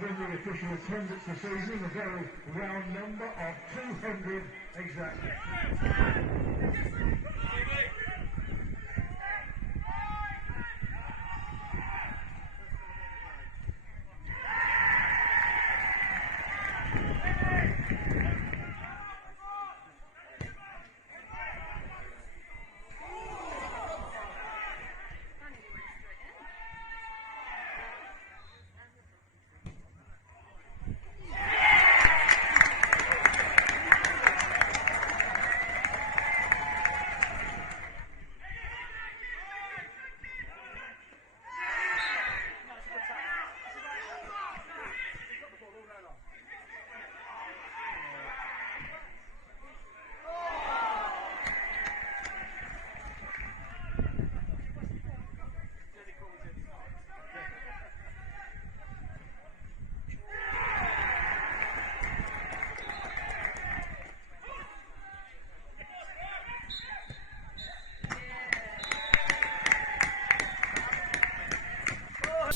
been the official attendance this evening, a very round number of 200 exactly.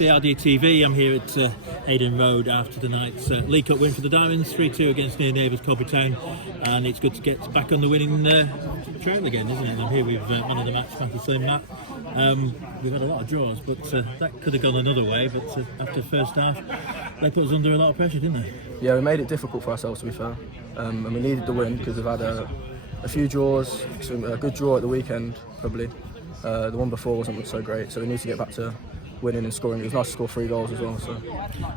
AFCRDTV, I'm here at Hayden Road after tonight's League Cup win for the Diamonds, 3-2 against near neighbours Corby Town, and it's good to get back on the winning trail again, isn't it? I'm here with one of the match, Matthew Slinn, Matt. We've had a lot of draws, but that could have gone another way, but after the first half, they put us under a lot of pressure, didn't they? Yeah, we made it difficult for ourselves, to be fair, and we needed the win because we've had a few draws, a good draw at the weekend, probably. The one before wasn't so great, so we need to get back to winning and scoring. It was nice to score 3 goals as well. So.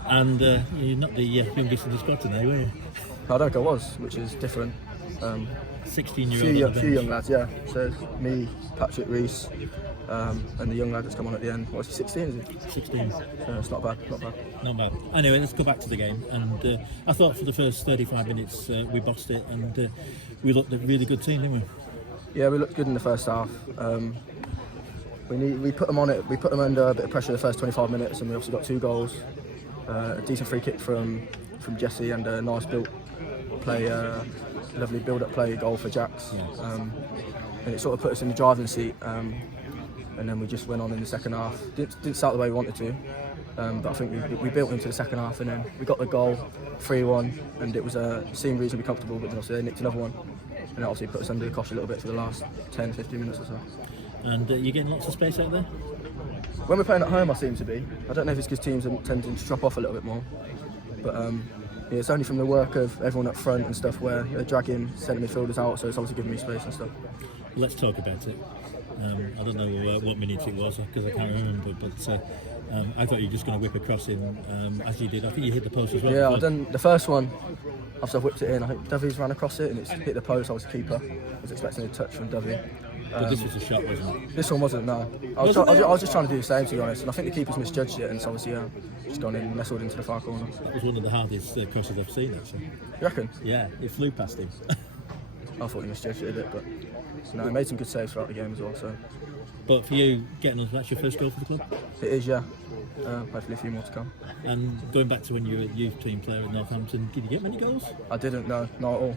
And you're not the youngest in the squad today, were you? I don't think I was, which is different. 16-year-old. A few young lads, yeah. So me, Patrick Reese, and the young lad that's come on at the end. What was he, 16 is he? 16. So it's not bad, not bad. Not bad. Anyway, let's go back to the game. And I thought for the first 35 minutes we bossed it, and we looked a really good team, didn't we? Yeah, we looked good in the first half. We put them on it. We put them under a bit of pressure the first 25 minutes, and we obviously got 2 goals. A decent free kick from Jesse, and a nice built play, lovely build-up play goal for Jax. Yeah. And it sort of put us in the driving seat. And then we just went on in the second half. Didn't start the way we wanted to, but I think we built into the second half, and then we got the goal, 3-1, and it was seemed reasonably comfortable. But then obviously they nicked another one, and it obviously put us under the cosh a little bit for the last 10-15 minutes or so. And you're getting lots of space out there? When we're playing at home, I seem to be. I don't know if it's because teams are tending to drop off a little bit more. But yeah, it's only from the work of everyone up front and stuff where they're dragging centre midfielders out, so it's obviously giving me space and stuff. Let's talk about it. I don't know what minute it was because I can't remember, but I thought you were just going to whip across in as you did. I think you hit the post as well. Yeah, I've done the first one. I've whipped it in. I think Dovey's ran across it and it's hit the post. I was the keeper. I was expecting a touch from Dovey. But this was a shot, wasn't it? This one wasn't, no. I was just trying to do the same, to be honest, and I think the keeper's misjudged it, and it's obviously just gone in, nestled into the far corner. That was one of the hardest crosses I've seen, actually. You reckon? Yeah, it flew past him. I thought he misjudged it a bit, but no, he made some good saves throughout the game as well. So. But for you, that's your first goal for the club? It is, yeah. Hopefully a few more to come. And going back to when you were a youth team player at Northampton, did you get many goals? I didn't, no, not at all.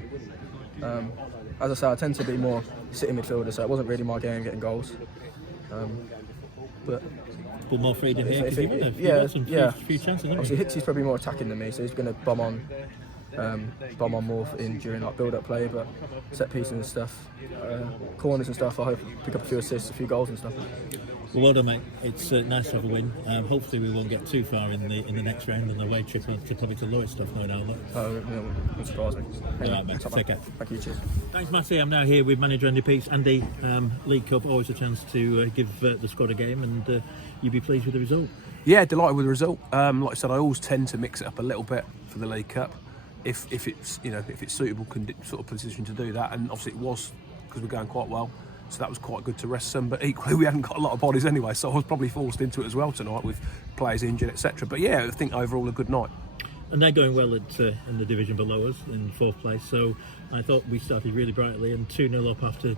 As I say, I tend to be more sitting midfielder, so it wasn't really my game getting goals. But more freedom here because you had some few chances. Obviously, Hicksy's probably more attacking than me, so he's going to bomb on more during like build-up play, but set pieces and stuff, corners and stuff. I hope pick up a few assists, a few goals and stuff. Well done, mate. It's nice to have a win. Hopefully we won't get too far in the next round on the away trip to probably to Lowestoft, no doubt. Oh, wouldn't surprise me. All right, mate. Take care. Thank you, cheers. Thanks, Matty. I'm now here with manager Andy Peaks. Andy, League Cup, always a chance to give the squad a game, and you'd be pleased with the result. Yeah, delighted with the result. Like I said, I always tend to mix it up a little bit for the League Cup, if it's suitable sort of position to do that, and obviously it was because we're going quite well. So that was quite good to rest some, but equally we hadn't got a lot of bodies anyway, so I was probably forced into it as well tonight with players injured, etc. But yeah, I think overall a good night. And they're going well in the division below us in 4th place, so I thought we started really brightly, and 2-0 up after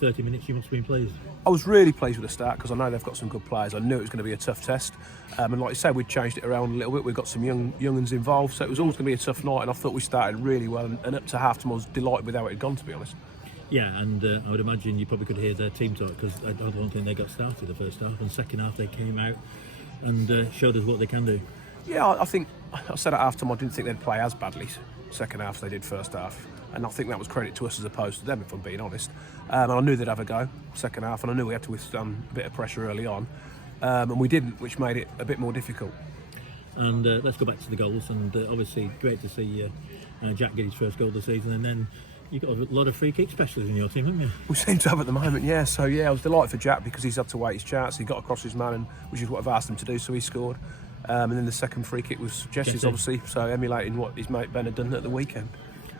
30 minutes. You must have been pleased. I was really pleased with the start because I know they've got some good players. I knew it was going to be a tough test, and like you said, we'd changed it around a little bit. We've got some young'uns involved, so it was always going to be a tough night, and I thought we started really well, and up to half time I was delighted with how it had gone, to be honest. Yeah, and I would imagine you probably could hear their team talk because I don't think they got started the first half, and second half they came out and showed us what they can do. Yeah, I think I said at half time I didn't think they'd play as badly second half as they did first half, and I think that was credit to us as opposed to them, if I'm being honest. And I knew they'd have a go second half, and I knew we had to withstand a bit of pressure early on, and we didn't, which made it a bit more difficult. And let's go back to the goals, and obviously great to see Jack get his first goal of the season, and then you've got a lot of free kick specialists in your team, haven't you? We seem to have at the moment, yeah. So yeah, I was delighted for Jack because he's had to wait his chance. He got across his man, and which is what I've asked him to do, so he scored. And then the second free kick was Jesse's, obviously, so emulating what his mate Ben had done at the weekend.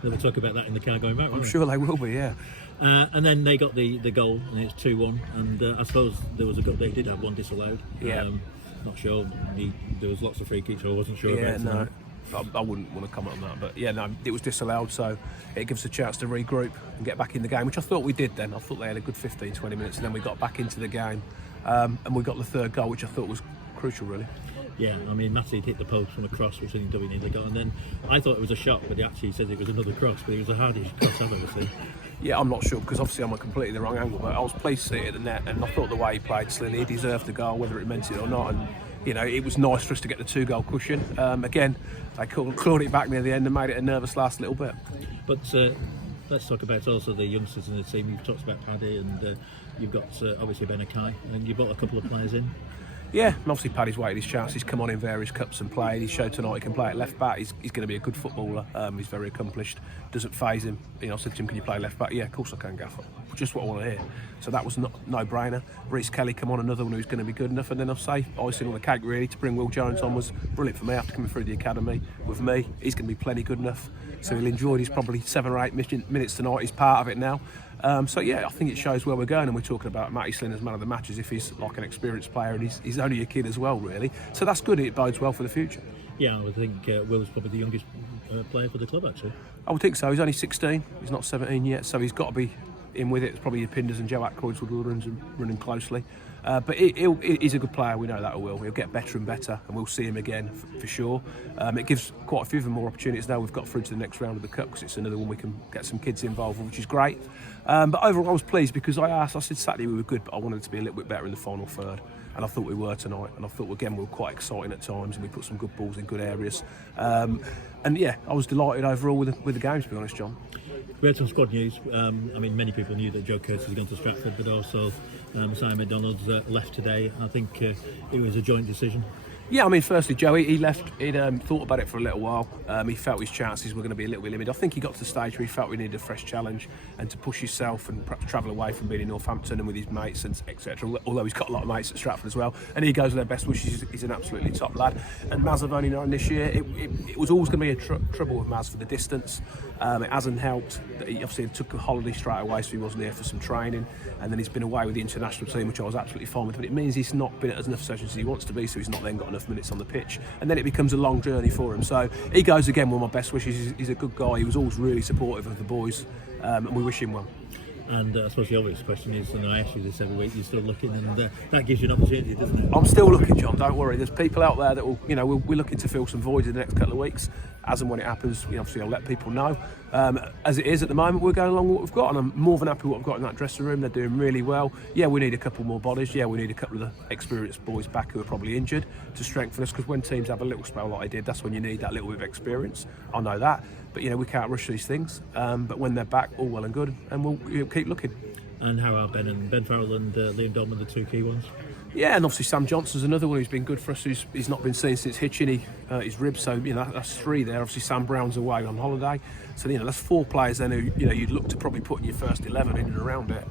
We'll talk about that in the car going back, I'm sure they will be, yeah. And then they got the goal, and it's 2-1, and I suppose there was a goal, they did have one disallowed. Yeah. Not sure, there was lots of free kicks, so I wasn't sure about no. I wouldn't want to comment on that, but yeah, no, it was disallowed, so it gives us a chance to regroup and get back in the game, which I thought we did then. I thought they had a good 15-20 minutes, and then we got back into the game, and we got the third goal, which I thought was crucial, really. Yeah, I mean, Matty hit the post from a cross, which I think we nearly got, and then I thought it was a shot, but he actually said it was another cross, but it was the hardest cross I've ever seen. Yeah, I'm not sure, because obviously I'm at completely the wrong angle, but I was pleased to see it at the net, and I thought the way he played Slinn, he deserved the goal, whether it meant it or not, and you know, it was nice for us to get the 2-goal cushion. Again, they clawed it back near the end and made it a nervous last little bit. But let's talk about also the youngsters in the team. You've talked about Paddy, and you've got obviously Ben Akai, and you brought a couple of players in. Yeah, and obviously Paddy's waited his chance. He's come on in various cups and played. He showed tonight he can play at left back. He's going to be a good footballer. He's very accomplished. Doesn't faze him. You know, I said to him, "Can you play left back?" Yeah, of course I can, Gaffer. Just what I want to hear. So that was no-brainer. Reece Kelly come on, another one who's going to be good enough. And then I'll say, icing on the cake really, to bring Will Jones on was brilliant for me after coming through the academy with me. He's going to be plenty good enough. So he'll enjoy his probably 7 or 8 minutes tonight. He's part of it now. So yeah, I think it shows where we're going, and we're talking about Matthew Slinn as man of the match as if he's like an experienced player, and he's only a kid as well, really. So that's good. It bodes well for the future. Yeah, I would think Will's probably the youngest player for the club, actually. I would think so. He's only 16. He's not 17 yet, so he's got to be in with it. It's probably Pinders and Joe Aqubuine will running closely. But he's a good player. We know that he will. He'll get better and better, and we'll see him again for sure. It gives quite a few of them more opportunities now. We've got through to the next round of the cup because it's another one we can get some kids involved with, which is great. But overall, I was pleased because I said Saturday we were good, but I wanted to be a little bit better in the final third. And I thought we were tonight, and I thought again we were quite exciting at times, and we put some good balls in good areas. And yeah, I was delighted overall with the game, to be honest, John. We had some squad news. I mean, many people knew that Joe Curtis had gone to Stratford, but also Simon McDonald's left today. I think it was a joint decision. Yeah, I mean, firstly, Joe, he left. He'd thought about it for a little while. He felt his chances were going to be a little bit limited. I think he got to the stage where he felt we needed a fresh challenge and to push himself and perhaps travel away from being in Northampton and with his mates and etc. Although he's got a lot of mates at Stratford as well, and he goes with their best wishes. He's an absolutely top lad. And Maz have only known this year. It was always going to be a trouble with Maz for the distance. It hasn't helped that he obviously took a holiday straight away, so he wasn't here for some training, and then he's been away with the international team, which I was absolutely fine with. But it means he's not been at as enough sessions as he wants to be, so he's not then got enough minutes on the pitch, and then it becomes a long journey for him. So he goes again with my best wishes. He's a good guy. He was always really supportive of the boys, and we wish him well. And I suppose the obvious question is, and I ask you this every week, you're still looking, and that gives you an opportunity, doesn't it? I'm still looking, John, don't worry. There's people out there that will, you know, we're looking to fill some voids in the next couple of weeks. As and when it happens, obviously I'll let people know. As it is at the moment, we're going along with what we've got, and I'm more than happy with what I've got in that dressing room. They're doing really well. Yeah, we need a couple more bodies. Yeah, we need a couple of the experienced boys back who are probably injured to strengthen us, because when teams have a little spell like I did, that's when you need that little bit of experience. I know that. But, you know, we can't rush these things. But when they're back, all well and good, and we'll keep looking. And how are Ben Farrell and Liam Dolman the two key ones? Yeah, and obviously Sam Johnson's another one who's been good for us. He's not been seen since hitching his ribs, so you know that's 3 there. Obviously Sam Brown's away on holiday, so you know that's 4 players then who you'd look to probably put in your first 11 in and around it.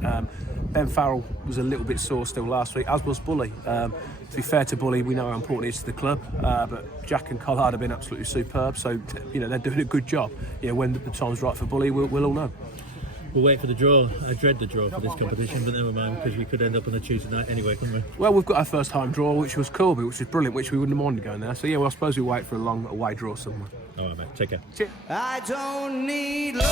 Ben Farrell was a little bit sore still last week, as was Bully. To be fair to Bully, we know how important he is to the club, but Jack and Collard have been absolutely superb. So you know they're doing a good job. You know, when the time's right for Bully, we'll all know. We'll wait for the draw. I dread the draw for this competition, but never mind, because we could end up on a Tuesday night anyway, couldn't we? Well, we've got our first home draw, which was Corby, which is brilliant, which we wouldn't have minded going there. So yeah, well, I suppose we wait for a long away draw somewhere. All right, mate. Take care. Cheers. I don't need love.